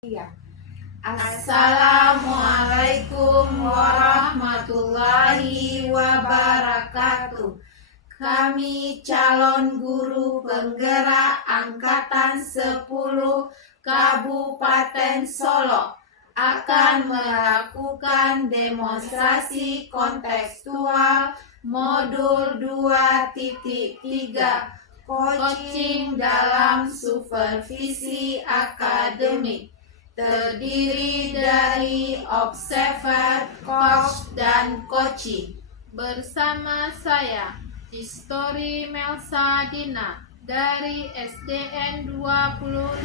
Iya. Assalamualaikum warahmatullahi wabarakatuh. Kami calon guru penggerak Angkatan 10 Kabupaten Solok akan melakukan demonstrasi kontekstual modul 2.3 coaching dalam supervisi akademik, terdiri dari observer, coach, dan coaching. Bersama saya, Histori Melsa Dina dari SDN 25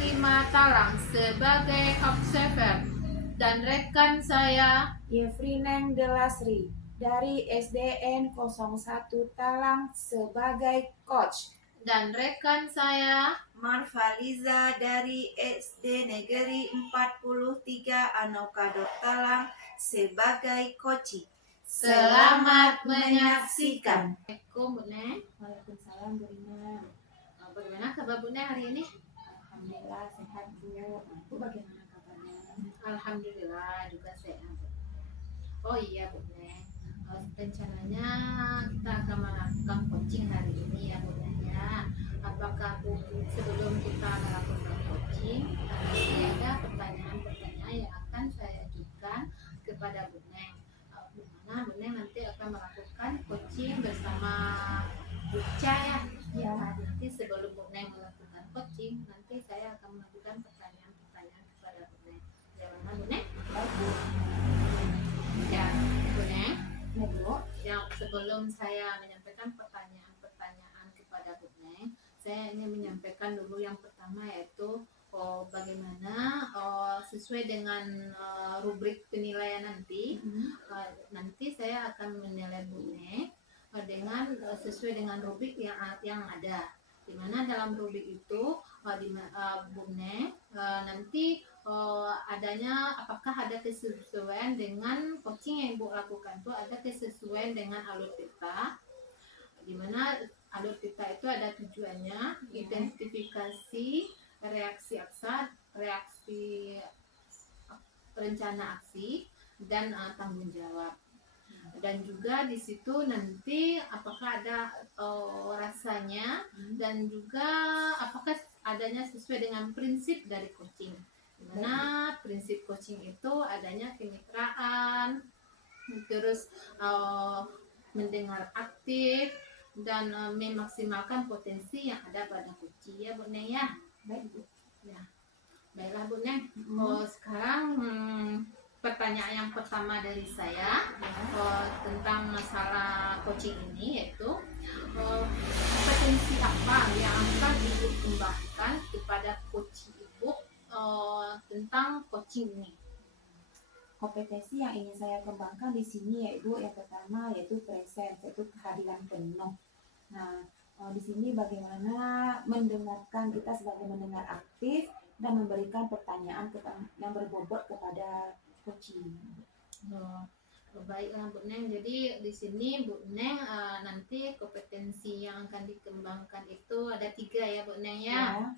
Talang sebagai observer, dan rekan saya Yefrineng Delasri dari SDN 01 Talang sebagai coach. dan rekan saya Marfaliza dari SD Negeri 43 Anokado Talang sebagai coaching. Selamat menyaksikan. Assalamualaikum Bu Neng. Waalaikumsalam Bu Rina. Bagaimana kabar Bu Neng hari ini? Alhamdulillah sehat Bu. Bu bagaimana kabarnya? Alhamdulillah juga sehat. Oh iya Bu Neng, rencananya kita akan melakukan coaching hari ini ya Bu Neng ya. Apakah Bu, sebelum kita melakukan coaching, ada pertanyaan-pertanyaan yang akan saya ajukan kepada Bu Neng. Di mana Bu Neng nanti akan melakukan coaching bersama Bu Ca ya. Ya. Nanti sebelum Bu Neng melakukan coaching, nanti saya akan melakukan pertanyaan-pertanyaan kepada Bu Neng. Bagaimana Bu Neng? Baik Bu. Ya, Bu Neng. Ya Bu. Yang sebelum saya menyampaikan pertanyaan-pertanyaan kepada Bu Neng, saya ingin menyampaikan dulu yang pertama, yaitu bagaimana sesuai dengan rubrik penilaian nanti. Nanti saya akan menilai Bu Neng dengan sesuai dengan rubrik yang ada. Di mana dalam rubrik itu Bu Neng nanti adanya apakah ada kesesuaian dengan coaching yang Ibu lakukan, itu ada kesesuaian dengan alur peta, di mana alur peta itu ada tujuannya identifikasi reaksi aksa, reaksi rencana aksi, dan tanggung jawab. Dan juga di situ nanti apakah ada rasanya, dan juga apakah adanya sesuai dengan prinsip dari coaching. Dimana prinsip coaching itu adanya kemitraan, terus mendengar aktif, dan memaksimalkan potensi yang ada pada coaching ya Bu Neng ya. Baik Bu. Ya, baiklah Bu Neng. Sekarang pertanyaan yang pertama dari saya tentang masalah coaching ini, yaitu kompetensi apa yang akan Ibu kembangkan kepada coach Ibu tentang coaching ini? Kompetensi yang ingin saya kembangkan di sini yaitu yang pertama yaitu presence, yaitu kehadiran penuh. Nah, di sini bagaimana mendengarkan, kita sebagai mendengar aktif dan memberikan pertanyaan yang berbobot kepada coaching. Baiklah Bu Neng, jadi di sini Bu Neng nanti kompetensi yang akan dikembangkan itu ada 3 ya Bu Neng ya.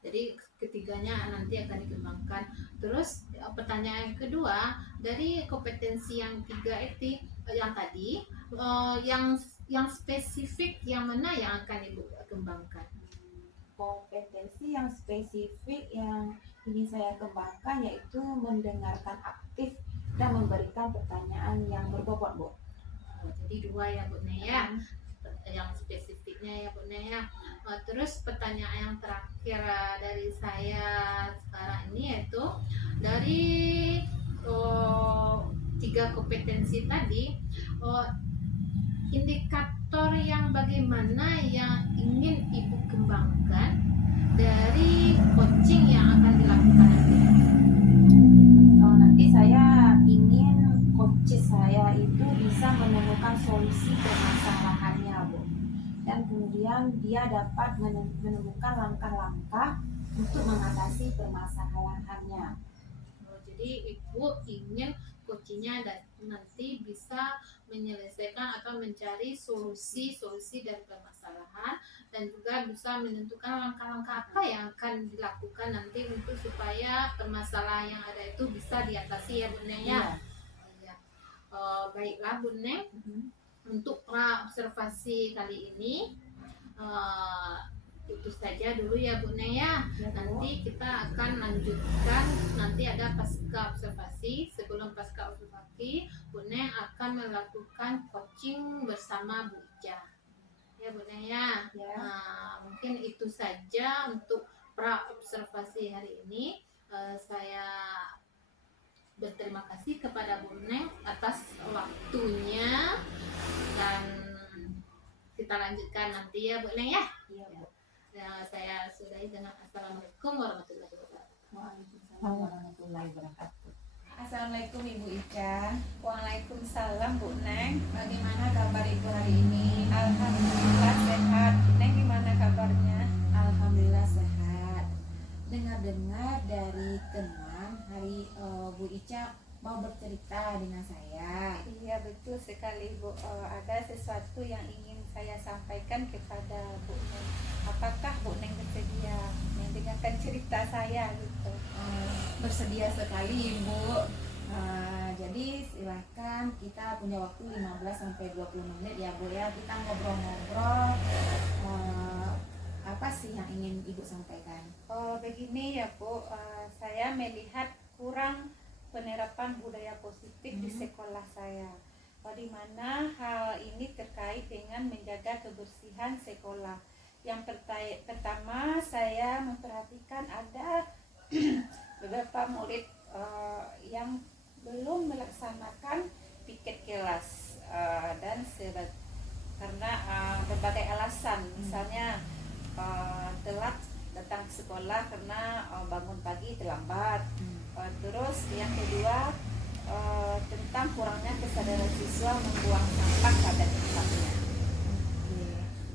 Jadi ketiganya nanti akan dikembangkan. Terus pertanyaan yang kedua, dari kompetensi yang 3 itu yang tadi, yang spesifik yang mana yang akan Ibu kembangkan? Kompetensi yang spesifik yang ingin saya kembangkan yaitu mendengarkan aktif dan memberikan pertanyaan yang berbobot Bu. Jadi 2 ya Bu Neng ya. Yang spesifiknya ya Bu Neng ya. Terus pertanyaan yang terakhir dari saya sekarang ini yaitu dari 3 kompetensi tadi, indikator yang bagaimana yang ingin Ibu kembangkan dari coaching yang akan dilakukan nanti? Nanti saya ingin coach saya itu bisa menemukan solusi permasalahannya Bu, dan kemudian dia dapat menemukan langkah-langkah untuk mengatasi permasalahannya. Jadi Ibu ingin coachingnya nanti bisa menyelesaikan atau mencari solusi dari permasalahan, dan juga bisa menentukan langkah-langkah apa yang akan dilakukan nanti untuk supaya permasalahan yang ada itu bisa diatasi ya Bu Neng ya. Iya. Oh, iya. Baiklah Bu Neng, Mm-mm. untuk pra observasi kali ini itu saja dulu ya Bu Neng ya. Ya, Bu. Nanti kita akan lanjutkan, nanti ada pasca observasi. Sebelum pasca observasi, Bu Neng akan melakukan coaching bersama Bu Ica. Ya Bu Neng ya. Ya. Mungkin itu saja untuk pra observasi hari ini. Saya berterima kasih kepada Bu Neng atas waktunya, dan kita lanjutkan nanti ya Bu Neng ya. Iya, Bu. Saya sudahi dengan Assalamualaikum warahmatullahi wabarakatuh. Waalaikumsalam warahmatullahi wabarakatuh. Assalamualaikum Ibu Ica. Waalaikumsalam Bu Neng. Bagaimana kabar Ibu hari ini? Alhamdulillah sehat. Neng gimana kabarnya? Alhamdulillah sehat. Dengar-dengar dari teman hari Bu Ica mau bercerita dengan saya. Iya betul sekali Bu. Ada sesuatu yang ingin saya sampaikan kepada Bu Neng. Apakah Bu Neng bersedia mendengarkan cerita saya gitu? Bersedia sekali Ibu. Jadi silahkan, kita punya waktu 15-20 menit ya Bu ya. Kita ngobrol-ngobrol. Apa sih yang ingin Ibu sampaikan? Begini ya Bu, saya melihat kurang penerapan budaya positif di sekolah saya. Di mana hal ini terkait dengan menjaga kebersihan sekolah. Yang pertama saya memperhatikan ada beberapa murid yang belum melaksanakan piket kelas dan karena berbagai alasan, misalnya telat datang ke sekolah karena bangun pagi terlambat. Terus yang kedua tentang kurangnya kesadaran siswa membuang sampah pada tempatnya. Oke.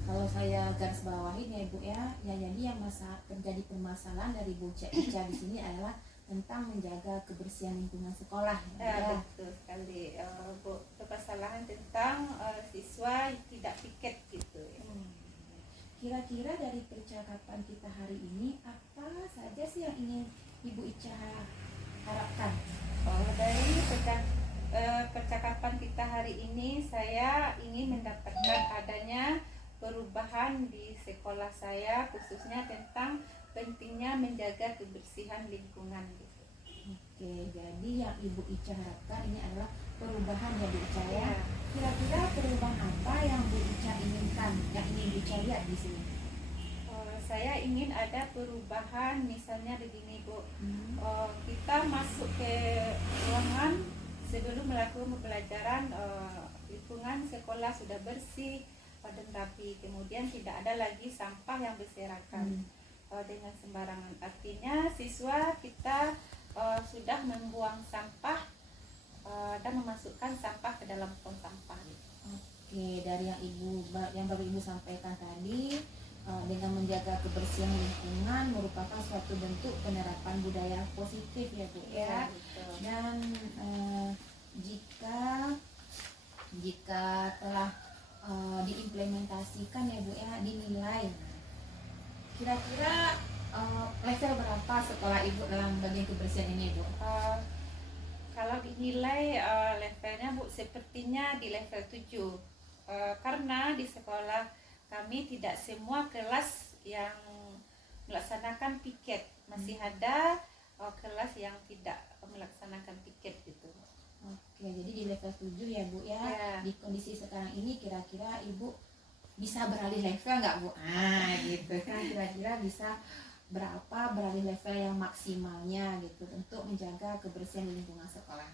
Kalau saya garis bawahi ya Bu ya, jadi yang terjadi permasalahan dari Bu Ica di sini adalah tentang menjaga kebersihan lingkungan sekolah. Ya. Betul sekali Bu, permasalahan tentang siswa tidak piket gitu. Kira-kira dari percakapan kita hari ini, apa saja sih yang ingin Ibu Ica harapkan? Dari percakapan kita hari ini, saya ingin mendapatkan adanya perubahan di sekolah saya, khususnya tentang pentingnya menjaga kebersihan lingkungan gitu. Oke, jadi yang Ibu Ica harapkan ini adalah perubahan ya Bu Ica ya. Ya. Kira-kira perubahan apa yang Bu Ica inginkan, yang ingin Bu Ica lihat di sini? Saya ingin ada perubahan, misalnya begini Bu, kita masuk ke ruangan sebelum melakukan pembelajaran, lingkungan sekolah sudah bersih dan rapi, kemudian tidak ada lagi sampah yang berserakan dengan sembarangan. Artinya siswa kita sudah membuang sampah dan memasukkan sampah ke dalam tong sampah. Oke, dari yang baru Ibu sampaikan tadi, dengan menjaga kebersihan lingkungan merupakan suatu bentuk penerapan budaya positif ya Bu ya. Betul. Dan jika telah diimplementasikan ya Bu ya, dinilai, kira-kira level berapa sekolah Ibu dalam bagian kebersihan ini Bu? Kalau dinilai levelnya Bu, sepertinya di level 7, karena di sekolah kami tidak semua kelas yang melaksanakan piket, masih ada kelas yang tidak melaksanakan piket gitu. Oke, jadi di level 7 ya Bu ya. Di kondisi sekarang ini kira-kira Ibu bisa beralih level nggak Bu? Gitu kan, kira-kira bisa berapa beralih level yang maksimalnya gitu untuk menjaga kebersihan di lingkungan sekolah?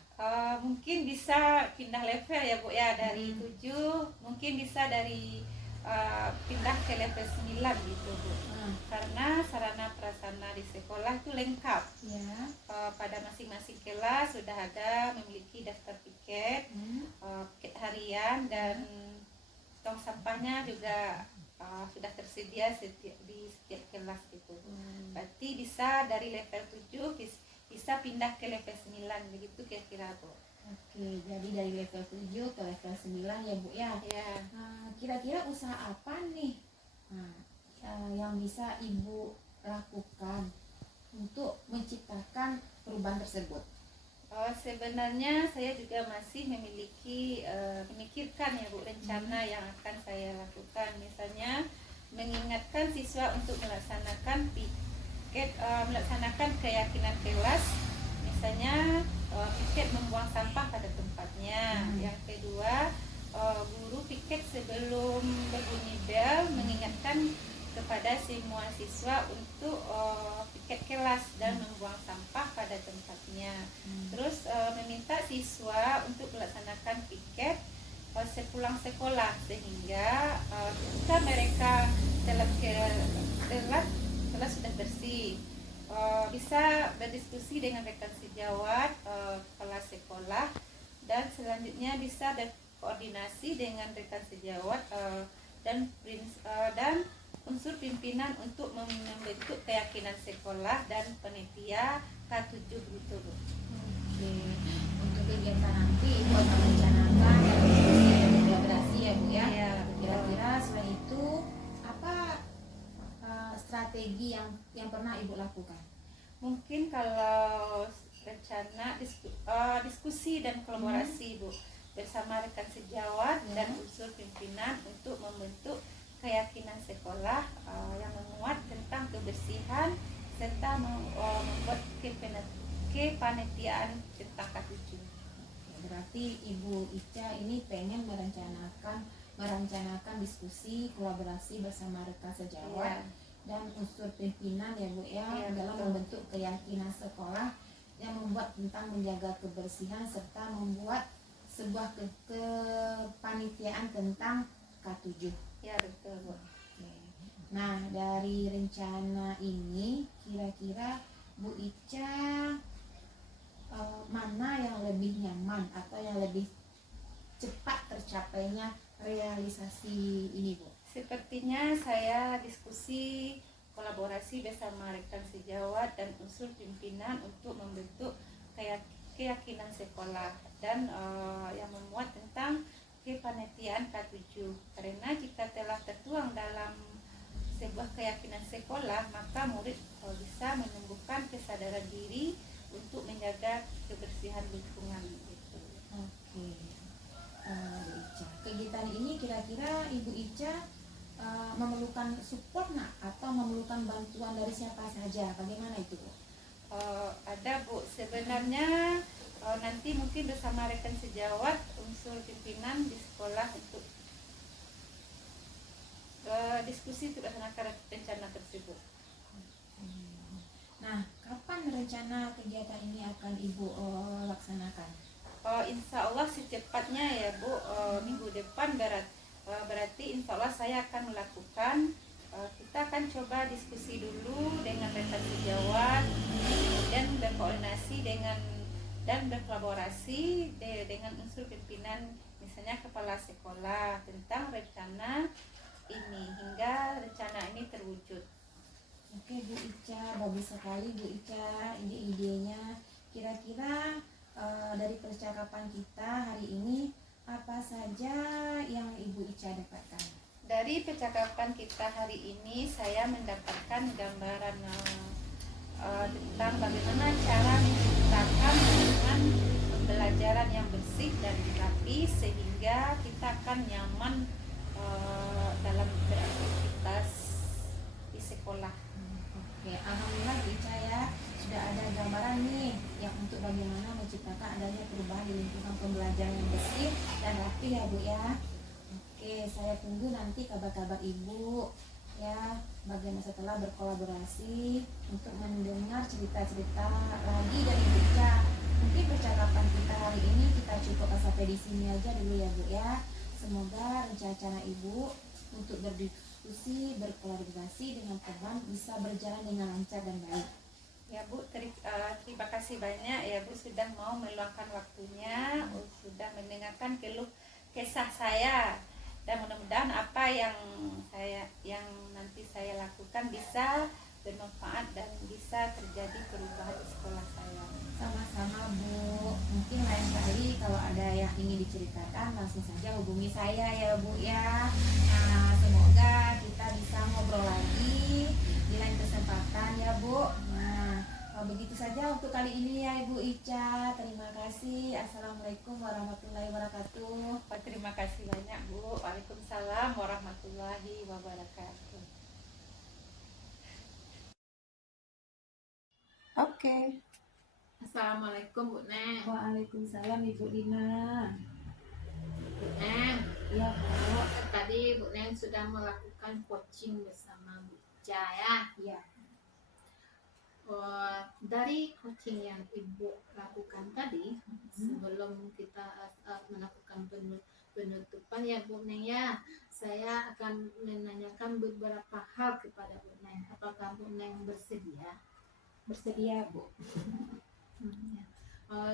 Mungkin bisa pindah level ya Bu ya, dari 7 mungkin bisa dari pindah ke level 9 gitu Bu. Karena sarana prasarana di sekolah itu lengkap Ya. Pada masing-masing kelas sudah ada memiliki daftar piket, piket harian, dan tong sampahnya juga sudah tersedia di setiap kelas gitu. Berarti bisa dari level 7 bisa pindah ke level 9 begitu kira-kira Bu. Oke, jadi dari level 7 ke level 9 ya Bu ya. Ya. Kira-kira usaha apa nih yang bisa Ibu lakukan untuk menciptakan perubahan tersebut? Sebenarnya saya juga masih memikirkan ya Bu rencana yang akan saya lakukan. Misalnya mengingatkan siswa untuk melaksanakan melaksanakan keyakinan kelas. Misalnya piket membuang sampah pada tempatnya. Yang kedua, guru piket sebelum berbunyi bel mengingatkan kepada semua siswa untuk piket kelas dan membuang sampah pada tempatnya. Terus meminta siswa untuk melaksanakan piket sepulang sekolah, sehingga ketika mereka telat kelas sudah bersih, bisa berdiskusi dengan rekan sejawat kepala sekolah, dan selanjutnya bisa berkoordinasi dengan rekan sejawat dan unsur pimpinan untuk membentuk keyakinan sekolah dan panitia K7 gitu Bu. Oke, untuk kegiatan nanti Ibu akan merencanakan dan kolaborasi ya Bu ya. Iya, Kira-kira selain itu apa strategi yang pernah Ibu lakukan? mungkin kalau rencana diskusi dan kolaborasi Bu bersama rekan sejawat dan unsur pimpinan untuk membentuk keyakinan sekolah yang menguat tentang kebersihan serta membuat kepanitiaan tentang K7. Berarti Ibu Ica ini pengen merencanakan diskusi kolaborasi bersama rekan sejawat dan unsur pimpinan ya Bu ya, dalam membentuk keyakinan sekolah yang membuat tentang menjaga kebersihan serta membuat sebuah kepanitiaan tentang K7. Ya betul Bu. Nah, dari rencana ini kira-kira Bu Ica mana yang lebih nyaman atau yang lebih cepat tercapainya realisasi ini Bu? Sepertinya saya diskusi kolaborasi bersama rekan sejawat dan unsur pimpinan untuk membentuk keyakinan sekolah dan yang memuat tentang kepanitiaan K7. Karena jika telah tertuang dalam sebuah keyakinan sekolah, maka murid bisa menumbuhkan kesadaran diri untuk menjaga kebersihan lingkungan gitu. Oke, Bu Ica. Kegiatan ini kira-kira Ibu Ica memerlukan support atau memerlukan bantuan dari siapa saja? Bagaimana itu Bu? Ada Bu, sebenarnya nanti mungkin bersama rekan sejawat unsur pimpinan di sekolah untuk diskusi untuk melaksanakan rencana tersebut. Nah, kapan rencana kegiatan ini akan Ibu laksanakan? Insya Allah secepatnya ya Bu, minggu depan berarti insya Allah saya akan melakukan. Kita akan coba diskusi dulu dengan rekan sejawat dan berkoordinasi dan berkolaborasi dengan unsur pimpinan, misalnya kepala sekolah, tentang rencana ini hingga rencana ini terwujud. Oke Bu Ica, bagus sekali Bu Ica ide-idenya. Kira-kira dari percakapan kita hari ini apa saja yang Ibu Ica dapatkan? Dari percakapan kita hari ini saya mendapatkan gambaran tentang bagaimana cara menciptakan lingkungan pembelajaran yang bersih dan rapi sehingga kita akan nyaman dalam beraktivitas di sekolah. Oke, alhamdulillah Bu Ica ya, sudah ada gambaran nih yang untuk bagaimana menciptakan adanya perubahan di lingkungan pembelajaran yang bersih dan rapi ya Bu ya. Oke, saya tunggu nanti kabar-kabar Ibu ya, bagaimana setelah berkolaborasi untuk mendengar cerita-cerita lagi dari Bu Ica. Mungkin percakapan kita hari ini kita cukupkan sampai di sini aja dulu ya Bu ya. Semoga rencana Ibu untuk berdiskusi, berkolaborasi dengan teman bisa berjalan dengan lancar dan baik. Ya Bu, terima kasih banyak ya Bu sudah mau meluangkan waktunya, sudah mendengarkan keluh kesah saya, dan mudah-mudahan apa yang nanti saya lakukan bisa bermanfaat dan bisa terjadi perubahan di sekolah saya. Sama-sama Bu, mungkin lain kali kalau ada yang ingin diceritakan langsung saja hubungi saya ya Bu ya. Nah, semoga kita bisa ngobrol lagi Ibu Ica, terima kasih. Assalamualaikum warahmatullahi wabarakatuh. Terima kasih banyak Bu. Waalaikumsalam warahmatullahi wabarakatuh. Oke. Assalamualaikum Bu Neng. Waalaikumsalam Ibu Dina. Bu Neng, Iya Bu. tadi Bu Neng sudah melakukan coaching bersama Bu Ica ya. Iya. Dari coaching yang Ibu lakukan tadi, sebelum kita melakukan penutupan ya Bu Neng ya, saya akan menanyakan beberapa hal kepada Bu Neng. Apakah Bu Neng bersedia? Bersedia Bu.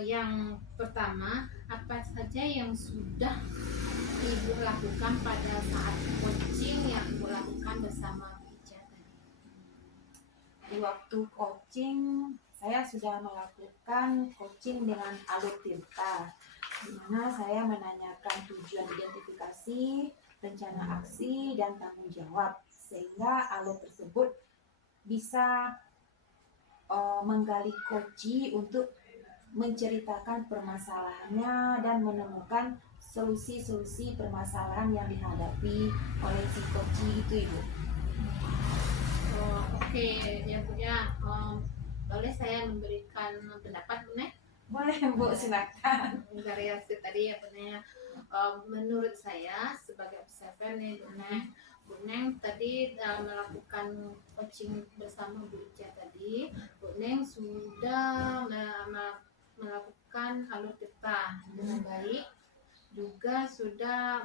Yang pertama, apa saja yang sudah Ibu lakukan pada saat coaching yang Ibu lakukan bersama Bu Ica tadi? Di waktu coaching saya sudah melakukan coaching dengan Alur Tirta, di mana saya menanyakan tujuan identifikasi, rencana aksi, dan tanggung jawab, sehingga alur tersebut bisa menggali koci untuk menceritakan permasalahannya dan menemukan solusi-solusi permasalahan yang dihadapi oleh si koci itu Ibu. Oke, ya Bu ya. Boleh saya memberikan pendapat Bu Neng? Boleh Bu, silakan. Dari hasil tadi ya Bu Neng. Menurut saya sebagai observer nih Bu Neng tadi melakukan coaching bersama Bu Ica tadi, Bu Neng sudah melakukan alur Tirta dengan baik, juga sudah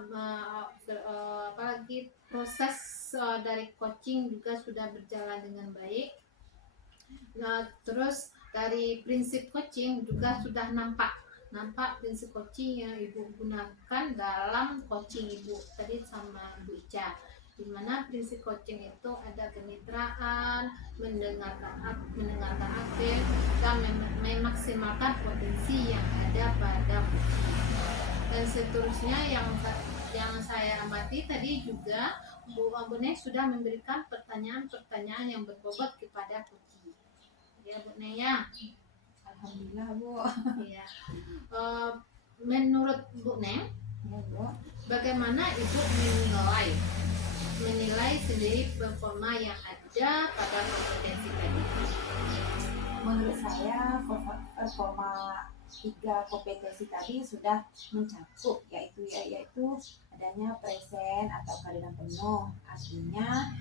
apalagi proses dari coaching juga sudah berjalan dengan baik. Nah, terus dari prinsip coaching juga sudah nampak prinsip coaching yang Ibu gunakan dalam coaching Ibu tadi sama Bu Ica, di mana prinsip coaching itu ada kemitraan, mendengarkan aktif, dan memaksimalkan potensi yang ada pada dan seterusnya. Yang saya amati tadi juga Bu Neng sudah memberikan pertanyaan-pertanyaan yang berbobot kepada coaching ya Bu Neng ya. Alhamdulillah Bu. Iya. Menurut Bu Neng, Ya Bu. bagaimana Ibu menilai sendiri performa yang ada pada kompetensi tadi? Menurut saya performa 3 kompetensi tadi sudah mencakup, yaitu adanya present atau kehadiran penuh. Artinya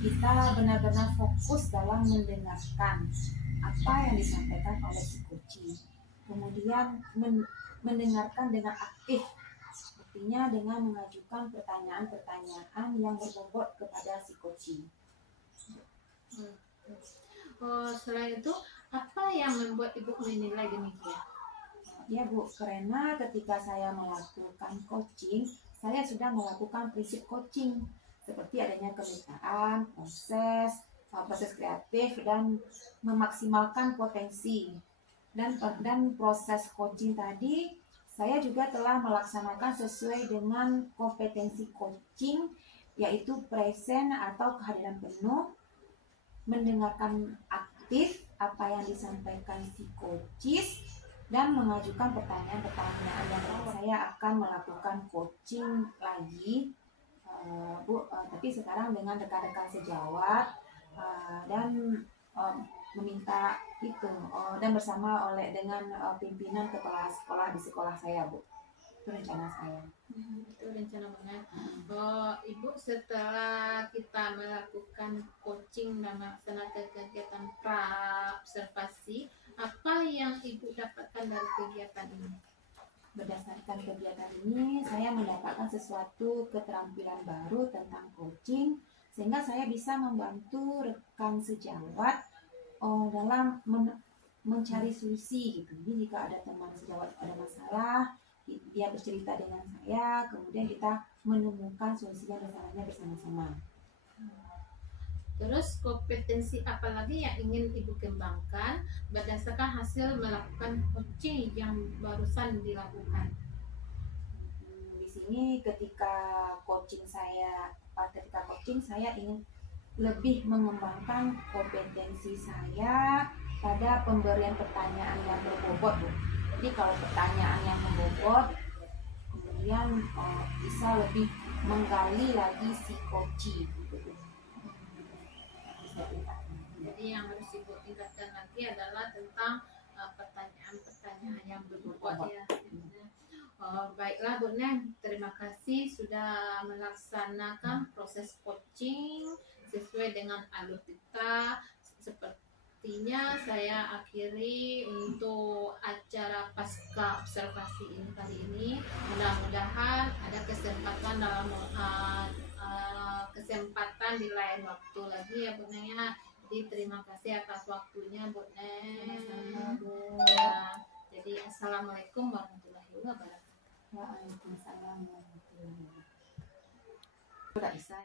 kita benar-benar fokus dalam mendengarkan apa yang disampaikan oleh si coaching. Kemudian mendengarkan dengan aktif, artinya dengan mengajukan pertanyaan-pertanyaan yang berbobot kepada si coaching. Selain itu, apa yang membuat Ibu menilai demikian? Ya Bu, karena ketika saya melakukan coaching, saya sudah melakukan prinsip coaching seperti adanya kemitraan, proses kreatif, dan memaksimalkan potensi. Dan proses coaching tadi saya juga telah melaksanakan sesuai dengan kompetensi coaching, yaitu present atau kehadiran penuh, mendengarkan aktif apa yang disampaikan si coaches, dan mengajukan pertanyaan-pertanyaan yang saya akan melakukan coaching lagi Bu, tapi sekarang dengan rekan-rekan sejawat dan meminta itu dan bersama dengan pimpinan kepala sekolah di sekolah saya Bu. Itu rencana saya. Itu rencana mana? Ibu setelah kita melakukan coaching dan melaksanakan kegiatan pra-observasi, apa yang Ibu dapatkan dari kegiatan ini? Berdasarkan kegiatan ini, saya mendapatkan sesuatu keterampilan baru tentang coaching, sehingga saya bisa membantu rekan sejawat dalam mencari solusi gitu. Jadi jika ada teman sejawat ada masalah, dia bercerita dengan saya, kemudian kita menemukan solusinya bersama-sama. Terus kompetensi apa lagi yang ingin Ibu kembangkan berdasarkan hasil melakukan coaching yang barusan dilakukan? Di sini ketika coaching saya ingin lebih mengembangkan kompetensi saya pada pemberian pertanyaan yang berbobot, Bu. Jadi kalau pertanyaan yang membobot, kemudian bisa lebih menggali lagi si coaching. Jadi yang harus Ibu tingkatkan lagi adalah tentang pertanyaan-pertanyaan yang berbobot ya. Baiklah Bu Neng, terima kasih sudah melaksanakan proses coaching sesuai dengan alur kita. Sepertinya saya akhiri untuk acara pasca observasi ini kali ini. Mudah-mudahan ada kesempatan dalam kesempatan di lain waktu lagi ya Bu Neng ya. Jadi terima kasih atas waktunya Bu Neng. Sama-sama, Bu. Ya, jadi assalamualaikum warahmatullahi wabarakatuh. Waalaikumsalam warahmatullahi wabarakatuh. Udah bisa.